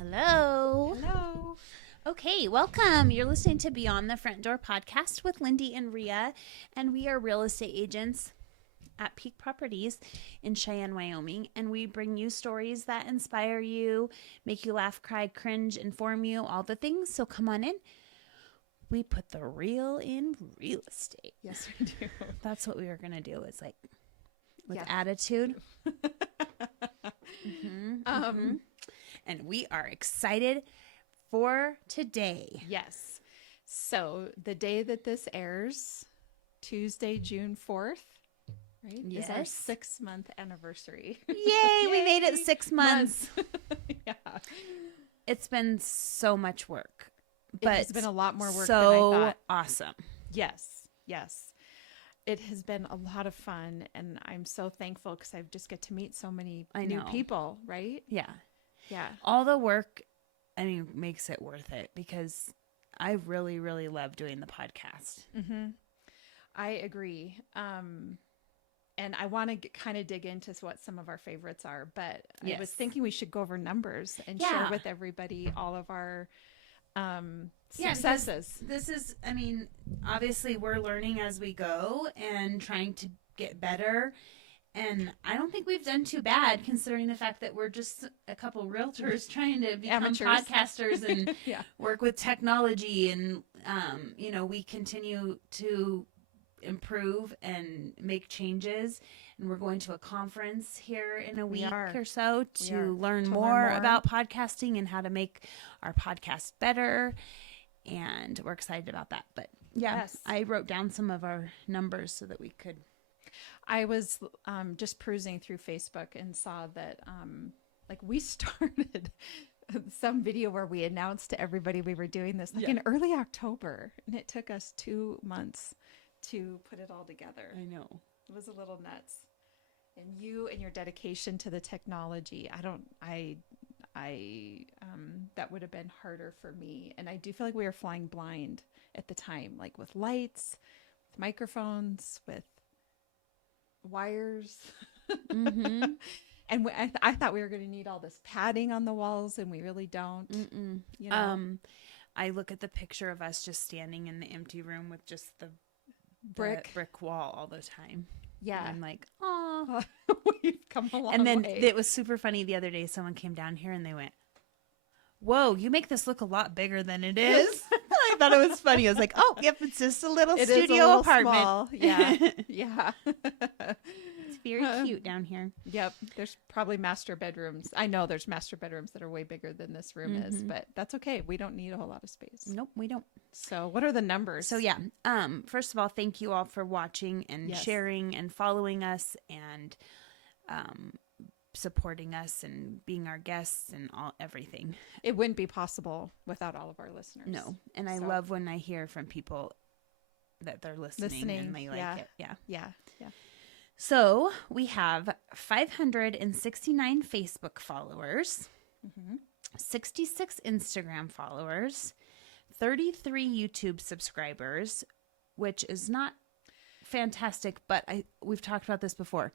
Hello. Hello. Okay, welcome. You're listening to Beyond the Front Door podcast with Lindee and Rhea, and we are real estate agents at Peak Properties in Cheyenne, Wyoming, and we bring you stories that inspire you, make you laugh, cry, cringe, inform you, all the things. So come on in. We put the real in real estate. Yes, we do. That's what we were going to do. It's like with attitude. And we are excited for today. Yes. So the day that this airs, Tuesday, June 4th, right? Yes. Is our 6-month anniversary. Yay, we made it 6 months. Yeah. It's been so much work. But it's been a lot more work so than I thought. Awesome. Yes. Yes. It has been a lot of fun, and I'm so thankful because I just get to meet so many new people, right? Yeah. Yeah. All the work, makes it worth it because I really, really love doing the podcast. Mm-hmm. I agree. And I want to kind of dig into what some of our favorites are, but I was thinking we should go over numbers and share with everybody all of our successes. This is, obviously we're learning as we go and trying to get better. And I don't think we've done too bad considering the fact that we're just a couple realtors trying to become podcasters and work with technology. And, we continue to improve and make changes. And we're going to a conference here in a week or so to learn more about podcasting and how to make our podcast better. And we're excited about that. But I wrote down some of our numbers so that we could. I was just perusing through Facebook and saw that we started some video where we announced to everybody we were doing this in early October, and it took us 2 months to put it all together. I know. It was a little nuts. And you and your dedication to the technology, that would have been harder for me. And I do feel like we were flying blind at the time, like with lights, with microphones, with wires. Mm-hmm. And I thought we were going to need all this padding on the walls, and we really don't. I look at the picture of us just standing in the empty room with just the brick wall all the time. Yeah. And I'm like, oh, we've come a long way. And then it was super funny the other day. Someone came down here and they went, whoa, you make this look a lot bigger than it is. I thought it was funny. I was like, oh, yep, it's just a little studio apartment. Small. Yeah. Yeah. It's very cute down here. Yep. There's probably master bedrooms. I know there's master bedrooms that are way bigger than this room is, but that's okay. We don't need a whole lot of space. Nope, we don't. So what are the numbers? So first of all, thank you all for watching and sharing and following us and supporting us and being our guests and everything. It wouldn't be possible without all of our listeners. No. And I love when I hear from people that they're listening and they like it. Yeah. Yeah. Yeah. So we have 569 Facebook followers, 66 Instagram followers, 33 YouTube subscribers, which is not fantastic, but we've talked about this before.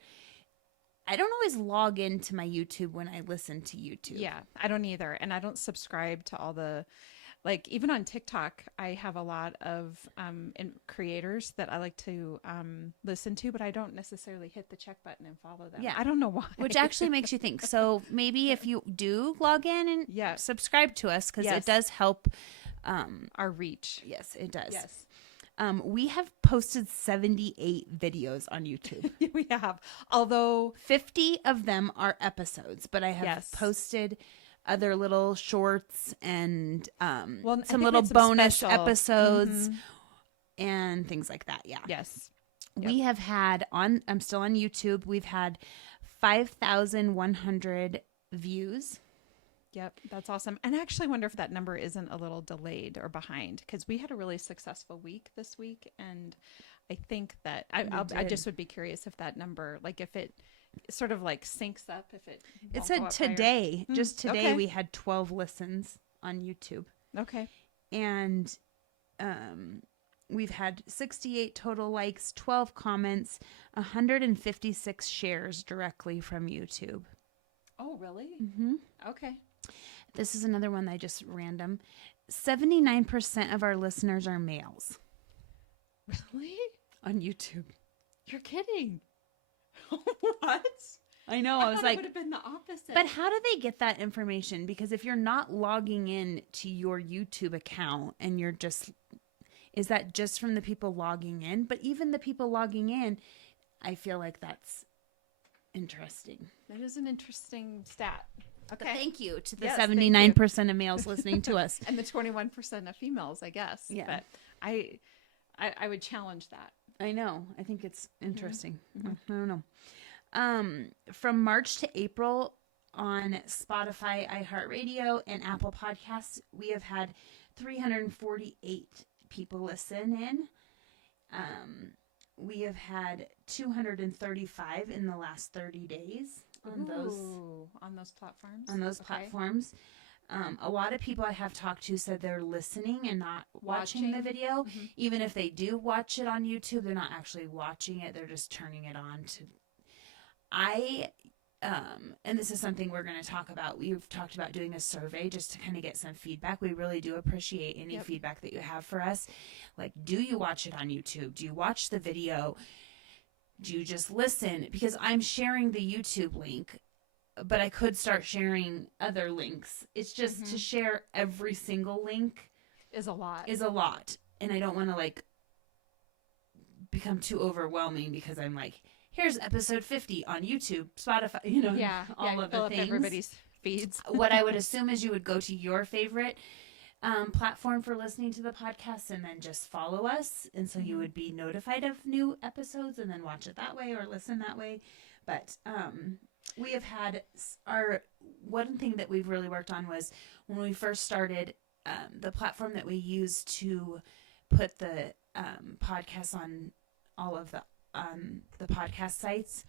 I don't always log into my YouTube when I listen to YouTube. Yeah, I don't either. And I don't subscribe to all the, even on TikTok, I have a lot of creators that I like to listen to, but I don't necessarily hit the check button and follow them. Yeah. I don't know why. Which actually makes you think. So maybe if you do log in and subscribe to us, because it does help our reach. Yes, it does. Yes. We have posted 78 videos on YouTube. We have, although 50 of them are episodes, but I have posted other little shorts and some little bonus episodes and things like that. Yeah. Yes. We have had I'm still on YouTube. We've had 5,100 views. Yep, that's awesome. And I actually wonder if that number isn't a little delayed or behind, because we had a really successful week this week. And I think that I just would be curious if that number, if it sort of syncs up, if it said today, just today we had 12 listens on YouTube. Okay. And we've had 68 total likes, 12 comments, 156 shares directly from YouTube. Oh, really? Mm-hmm. Okay. This is another one that I just random. 79% of our listeners are males. Really? On YouTube. You're kidding. What? I know. I was like, it would have been the opposite. but how do they get that information? Because if you're not logging in to your YouTube account and you're just, is that just from the people logging in? But even the people logging in, I feel like that's interesting. That is an interesting stat. Okay. But thank you to the Yes, 79% of males listening to us. And the 21% of females, I guess. Yeah. But I would challenge that. I know. I think it's interesting. I don't know. From March to April on Spotify, iHeartRadio, and Apple Podcasts, we have had 348 people listen in. We have had 235 in the last 30 days on those platforms. A lot of people I have talked to said they're listening and not watching the video. Mm-hmm. Even if they do watch it on YouTube, they're not actually watching it. They're just turning it on to. And this is something we're going to talk about. We've talked about doing a survey just to kind of get some feedback. We really do appreciate any feedback that you have for us. Like, do you watch it on YouTube? Do you watch the video? Do you just listen? Because I'm sharing the YouTube link, but I could start sharing other links. It's just to share every single link is a lot. And I don't want to like become too overwhelming because I'm like, here's episode 50 on YouTube, Spotify, all of the things. Everybody's feeds. What I would assume is you would go to your favorite platform for listening to the podcast and then just follow us. And so you would be notified of new episodes and then watch it that way or listen that way. But we have had one thing that we've really worked on was when we first started the platform that we use to put the podcasts on all of the podcast sites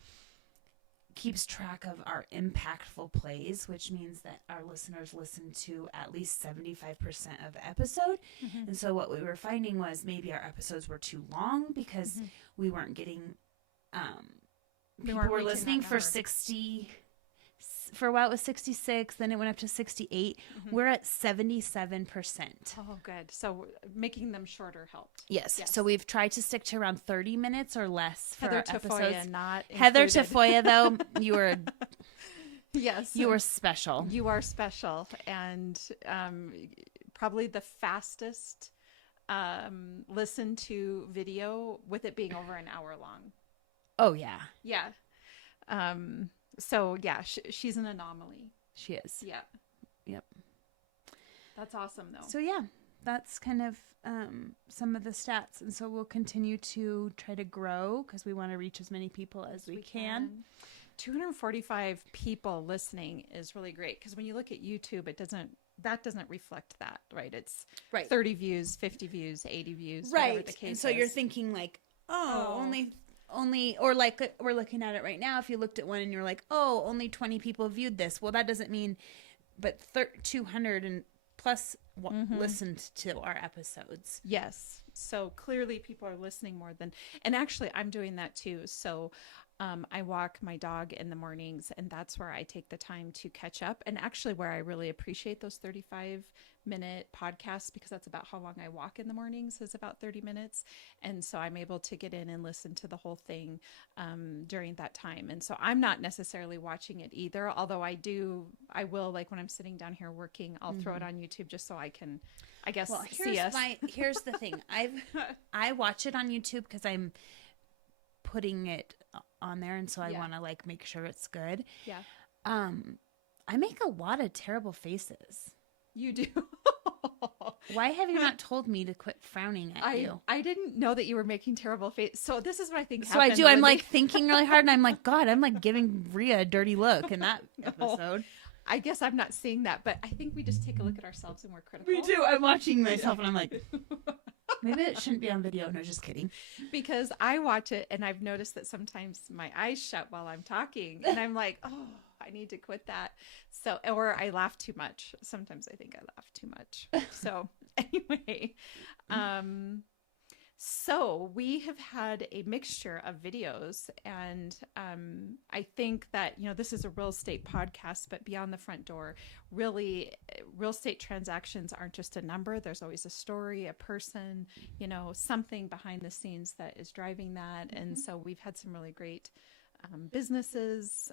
keeps track of our impactful plays, which means that our listeners listen to at least 75% of the episode. And so what we were finding was maybe our episodes were too long because we weren't getting people were listening for 60. For a while it was 66, then it went up to 68. We're at 77%. Oh, good. So making them shorter helped. Yes. So we've tried to stick to around 30 minutes or less for Heather our Tafoya, episodes. not Heather included. Tafoya, though, you were yes, you were special. You are special, and probably the fastest listen to video with it being over an hour long. Oh yeah, yeah. So yeah, she's an anomaly. She is. Yeah. Yep. That's awesome, though. So yeah, that's kind of some of the stats, and so we'll continue to try to grow because we want to reach as many people as we can. 245 people listening is really great because when you look at YouTube, that doesn't reflect that, right? It's 30 views, 50 views, 80 views, whatever the case and so is. you're thinking like, only, or like we're looking at it right now. If you looked at one and you're like, oh, only 20 people viewed this. Well, that doesn't mean, but 200 and plus listened to our episodes. Yes. So clearly people are listening more than, and actually I'm doing that too. So I walk my dog in the mornings and that's where I take the time to catch up, and actually where I really appreciate those 35-minute podcasts because that's about how long I walk in the mornings is about 30 minutes. And so I'm able to get in and listen to the whole thing during that time. And so I'm not necessarily watching it either, although I will, like when I'm sitting down here working, I'll throw it on YouTube just so I can, I guess, see us. Here's the thing. I watch it on YouTube because I'm putting it on there, and so I want to like make sure it's good. Yeah. I make a lot of terrible faces. You do. Why have you not told me to quit frowning at you? I didn't know that you were making terrible faces. So this is what I think happened. So I do. I'm like thinking really hard, and I'm like, God, I'm like giving Rhea a dirty look in that episode. I guess I'm not seeing that, but I think we just take a look at ourselves and we're critical. We do. I'm watching myself, and I'm like, maybe it shouldn't be on video. No, just kidding. Because I watch it, and I've noticed that sometimes my eyes shut while I'm talking, and I'm like, oh, I need to quit that. So, or I laugh too much. Sometimes I think I laugh too much. So anyway, So we have had a mixture of videos, and I think that, this is a real estate podcast, but beyond the front door, really, real estate transactions aren't just a number. There's always a story, a person, something behind the scenes that is driving that. Mm-hmm. And so we've had some really great businesses,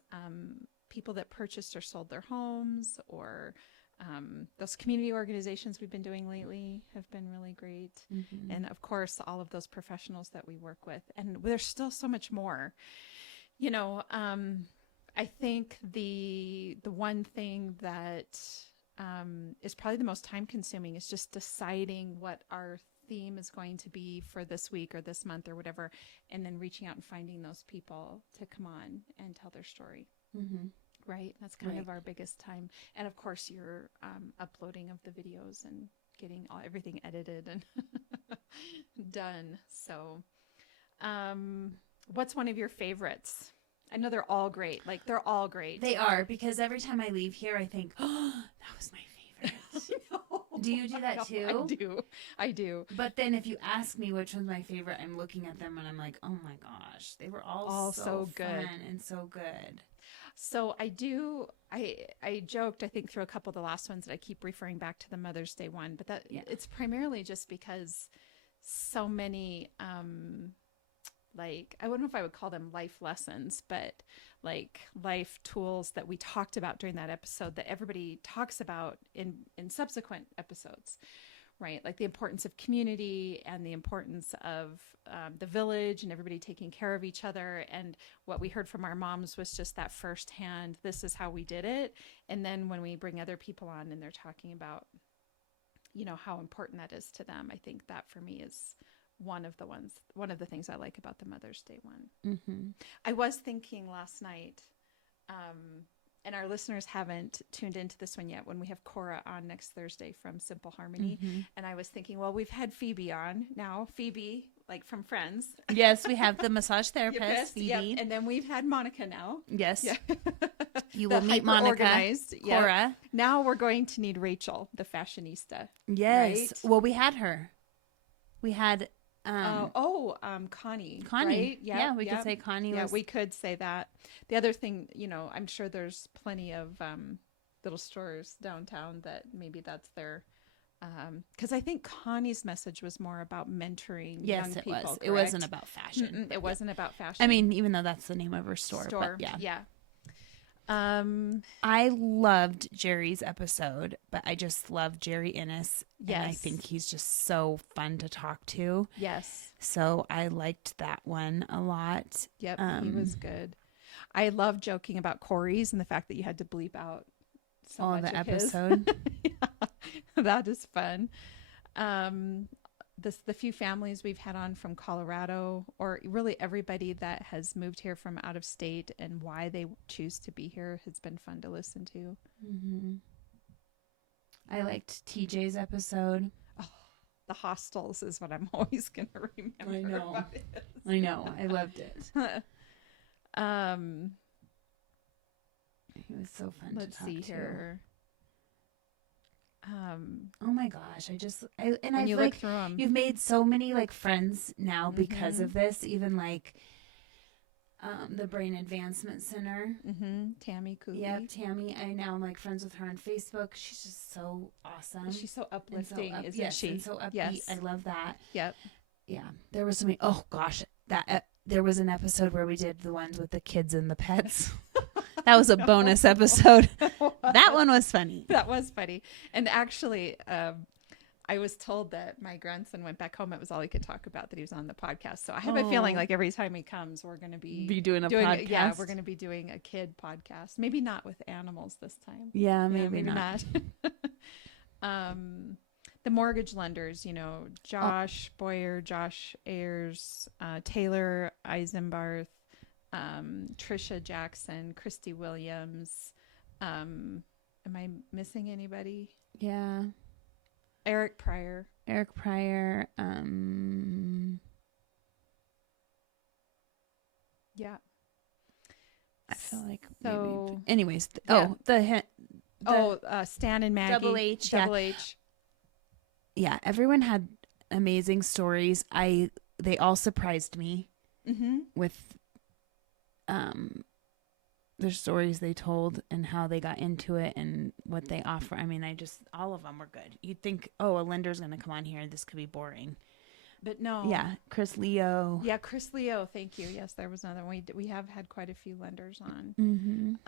people that purchased or sold their homes, or those community organizations we've been doing lately have been really great. Mm-hmm. And of course, all of those professionals that we work with. And there's still so much more. I think the one thing that is probably the most time consuming is just deciding what our theme is going to be for this week or this month or whatever, and then reaching out and finding those people to come on and tell their story. Mm-hmm. Right. That's kind of our biggest time. And of course, your uploading of the videos and getting everything edited and done. So what's one of your favorites? I know they're all great. Like, they're all great. They are, because every time I leave here, I think, oh, that was my favorite. No. Do you do that too? I do. But then if you ask me which one's my favorite, I'm looking at them and I'm like, oh my gosh, they were all so good and so good. So I joked, I think, through a couple of the last ones, that I keep referring back to the Mother's Day one, but it's primarily just because so many, I don't know if I would call them life lessons, but like life tools that we talked about during that episode that everybody talks about in subsequent episodes, right? Like the importance of community and the importance of the village and everybody taking care of each other. And what we heard from our moms was just that firsthand, this is how we did it. And then when we bring other people on and they're talking about, how important that is to them, I think that for me is one of the things I like about the Mother's Day one. Mm-hmm. I was thinking last night, and our listeners haven't tuned into this one yet, when we have Cora on next Thursday from Simple Harmony. Mm-hmm. And I was thinking, well, we've had Phoebe on now. Phoebe, like from Friends. Yes, we have the massage therapist, Phoebe. Yep. And then we've had Monica now. Yes. Yeah. You will meet Monica. Cora. Yep. Now we're going to need Rachel, the fashionista. Yes. Right? Well, we had her. We had... Connie. Right? Yeah, we could say Connie. Yeah, we could say that. The other thing, I'm sure there's plenty of little stores downtown that maybe that's their, because I think Connie's message was more about mentoring young people. Yes, it was. Correct? It wasn't about fashion. It wasn't about fashion. I mean, even though that's the name of her store. But yeah. I loved Jerry's episode, but I just love Jerry Innes. Yes. And I think he's just so fun to talk to. Yes. So I liked that one a lot. Yep. He was good. I love joking about Corey's and the fact that you had to bleep out so much the of episode. Yeah, that is fun. The few families we've had on from Colorado, or really everybody that has moved here from out of state and why they choose to be here, has been fun to listen to. Mm-hmm. I liked TJ's episode. Oh, the hostels is what I'm always going to remember. I know. I loved it. It was so fun Let's to talk see to. Here. Oh my gosh, I've you look through them, you've made so many like friends now because of this, even like the Brain Advancement Center. Mm-hmm. Tammy Cooley. Yep, Tammy. I'm like friends with her on Facebook. She's just so awesome. She's so uplifting, isn't yes, she? And so upbeat. Yes. I love that. Yep. Yeah. There was so many. Oh gosh, there was an episode where we did the ones with the kids and the pets. That was a bonus episode. That one was funny. That was funny. And actually, I was told that my grandson went back home. It was all he could talk about, that he was on the podcast. So I have a feeling like every time he comes, we're going to be doing a podcast. Yeah, we're going to be doing a kid podcast. Maybe not with animals this time. Yeah, maybe not. The mortgage lenders, Josh Boyer, Josh Ayers, Taylor Eisenbarth, Trisha Jackson, Christy Williams. Am I missing anybody? Yeah. Eric Pryor. Yeah. I feel like so. Maybe. Anyways, Stan and Maggie. Double H. Double H. Yeah, everyone had amazing stories. They all surprised me with their stories they told and how they got into it and what they offer. I mean, all of them were good. You'd think, oh, a lender's going to come on here and this could be boring. But no. Yeah, Chris Leo. Yeah, Chris Leo. Thank you. Yes, there was another one. We have had quite a few lenders on.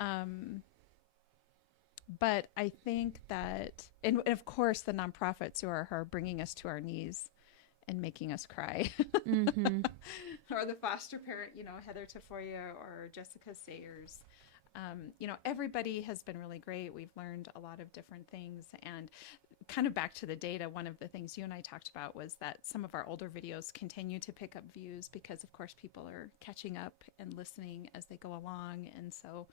But I think that, and of course, the nonprofits who are bringing us to our knees and making us cry. Or the foster parent, Heather Tafoya or Jessica Sayers. Everybody has been really great. We've learned a lot of different things. And kind of back to the data, one of the things you and I talked about was that some of our older videos continue to pick up views because, of course, people are catching up and listening as they go along. And so,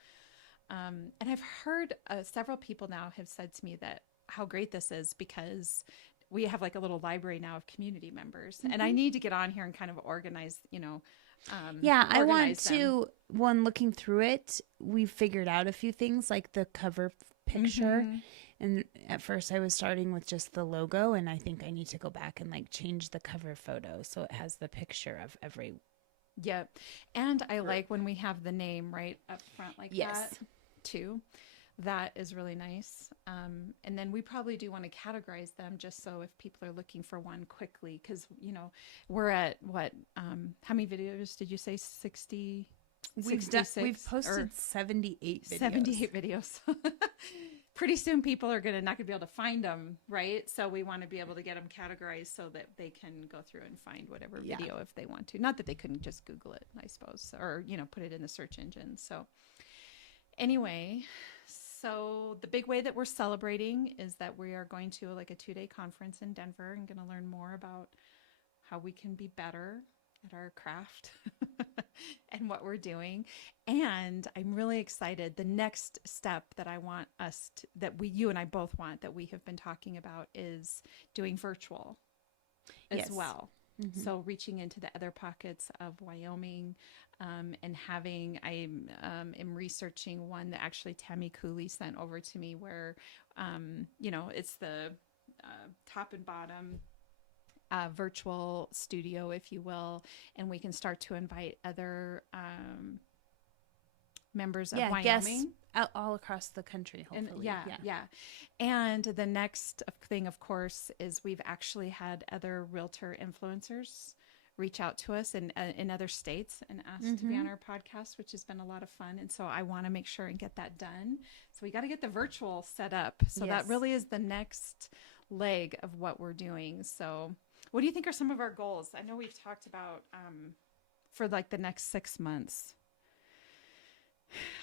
and I've heard several people now have said to me that how great this is because we have like a little library now of community members. And I need to get on here and kind of organize, I want to, looking through it, we figured out a few things like the cover picture. And at first I was starting with just the logo, and I think I need to go back and like change the cover photo so it has the picture of every. Yep. And I like when we have the name right up front like that too. That is really nice. And then we probably do want to categorize them just so if people are looking for one quickly, because, we're at what, how many videos did you say? 60? We've posted 78 videos. 78 videos. Pretty soon people are not going to be able to find them, right? So we want to be able to get them categorized so that they can go through and find whatever video if they want to. Not that they couldn't just Google it, I suppose, or, put it in the search engine. So anyway, so the big way that we're celebrating is that we are going to like a 2-day conference in Denver and going to learn more about how we can be better at our craft and what we're doing. And I'm really excited. The next step that I want us to, you and I both want, that we have been talking about, is doing virtual as well. So reaching into the other pockets of Wyoming, and I am researching one that actually Tammy Cooley sent over to me where, it's the top and bottom virtual studio, if you will, and we can start to invite other members of Wyoming. Guests all across the country, hopefully. And the next thing, of course, is we've actually had other realtor influencers reach out to us in other states and ask to be on our podcast, which has been a lot of fun. And so I want to make sure and get that done. So we got to get the virtual set up. So that really is the next leg of what we're doing. So what do you think are some of our goals? I know we've talked about for like the next 6 months.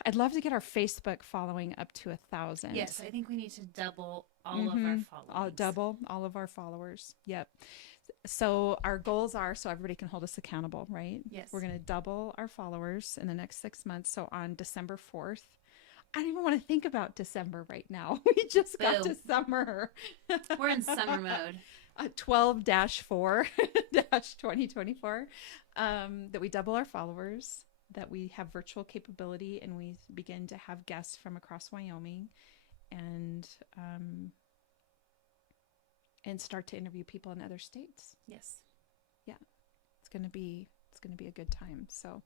I'd love to get our Facebook following up to 1,000. Yes, I think we need to double all of our followers. Double all of our followers. Yep. So our goals are so everybody can hold us accountable, right? Yes. We're going to double our followers in the next 6 months. So on December 4th, I don't even want to think about December right now. We just got to summer. We're in summer mode. 12-4-2024, that we double our followers, that we have virtual capability, and we begin to have guests from across Wyoming, and start to interview people in other states. Yes. Yeah. It's going to be a good time. So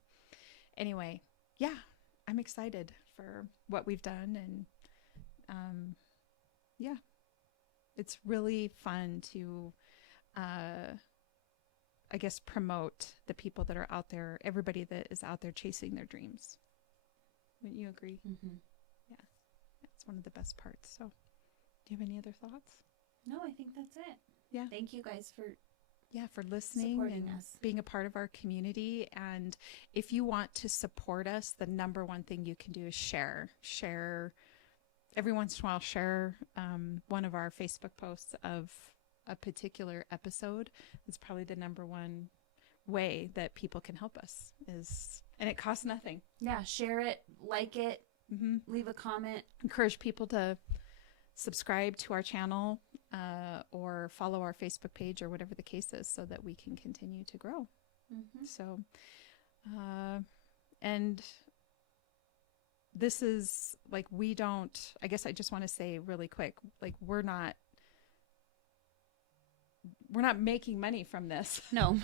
anyway, yeah, I'm excited for what we've done, and it's really fun to I guess promote the people that are out there, everybody that is out there chasing their dreams. Wouldn't you agree? Yeah, it's one of the best parts. So do you have any other thoughts? No, I think that's it. Yeah. Thank you guys for listening and being a part of our community. And if you want to support us, the number one thing you can do is share every once in a while, share one of our Facebook posts of a particular episode. It's probably the number one way that people can help us, and it costs nothing. Yeah. Share it, like it, leave a comment. Encourage people to subscribe to our channel, or follow our Facebook page, or whatever the case is, so that we can continue to grow. So, and this is like, I guess I just want to say really quick, like, we're not we're not making money from this. No.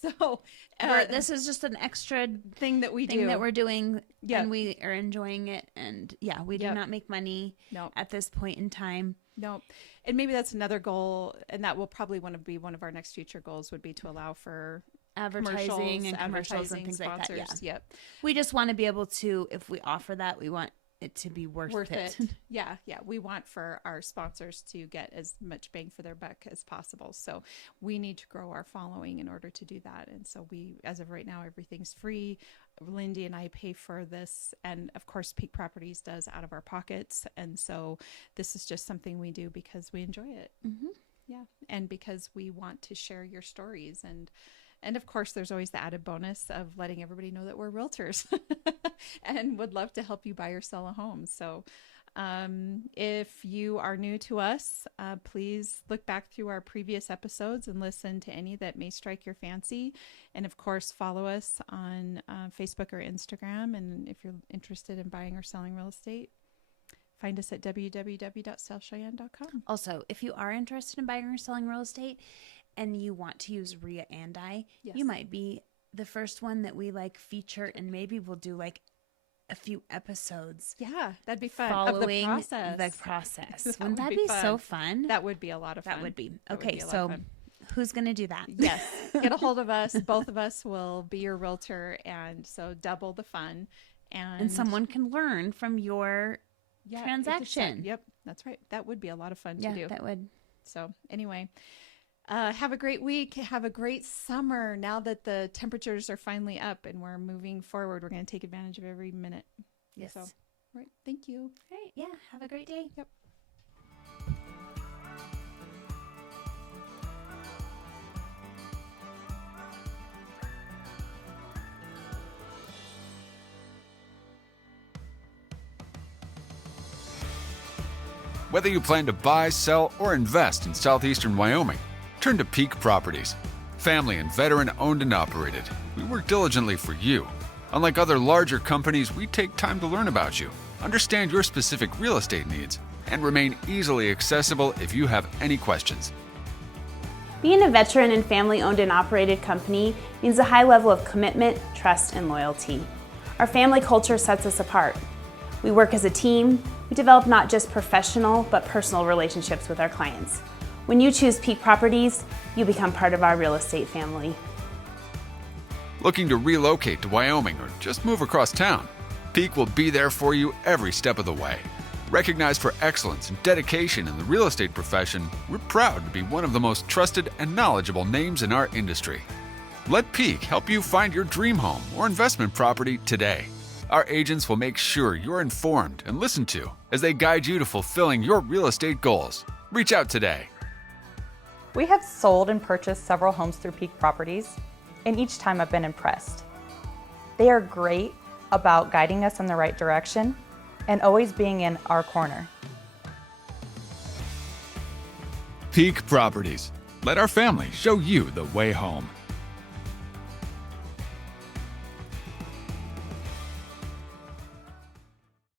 So This is just an extra thing that we thing do that we're doing, Yeah. and we are enjoying it. And yeah, we do Yep. not make money No. at this point in time. No. And maybe that's another goal, and that will probably want to be one of our next future goals, would be to allow for Advertising and commercials and advertising, things like that. Yeah. sponsors. Yep. We just want to be able to, if we offer that, we want it to be worth it. Yeah. We want for our sponsors to get as much bang for their buck as possible. So we need to grow our following in order to do that. And so as of right now, everything's free. Lindee and I pay for this. And of course, Peak Properties does out of our pockets. And so this is just something we do because we enjoy it. Mm-hmm. Yeah. And because we want to share your stories. And of course, there's always the added bonus of letting everybody know that we're realtors and would love to help you buy or sell a home. So if you are new to us, please look back through our previous episodes and listen to any that may strike your fancy. And of course, follow us on Facebook or Instagram. And if you're interested in buying or selling real estate, find us at www.southcheyenne.com. Also, if you are interested in buying or selling real estate and you want to use Rhea and I, Yes. you might be the first one that we feature, and maybe we'll do a few episodes Yeah, that'd be fun. following Of the the process. process. That Wouldn't would that be be fun. so fun? That would be a lot of fun. That would be. That would Okay, be a lot so of fun. who's going to do that? Yes, get a hold of us. Both of us will be your realtor, and so double the fun. And someone can learn from your transaction. Yep, that's right. That would be a lot of fun Yeah, to do. that would. So anyway, have a great week. Have a great summer. Now that the temperatures are finally up and we're moving forward, we're going to take advantage of every minute. Yes. So, right. Thank you. Great. Yeah. Have a great day. Yep. Whether you plan to buy, sell, or invest in southeastern Wyoming, turn to Peak Properties. Family and veteran owned and operated, we work diligently for you. Unlike other larger companies, we take time to learn about you, understand your specific real estate needs, and remain easily accessible if you have any questions. Being a veteran and family-owned and operated company means a high level of commitment, trust, and loyalty. Our family culture sets us apart. We work as a team. We develop not just professional, but personal relationships with our clients. When you choose Peak Properties, you become part of our real estate family. Looking to relocate to Wyoming or just move across town? Peak will be there for you every step of the way. Recognized for excellence and dedication in the real estate profession, we're proud to be one of the most trusted and knowledgeable names in our industry. Let Peak help you find your dream home or investment property today. Our agents will make sure you're informed and listened to as they guide you to fulfilling your real estate goals. Reach out today. We have sold and purchased several homes through Peak Properties, and each time I've been impressed. They are great about guiding us in the right direction and always being in our corner. Peak Properties. Let our family show you the way home.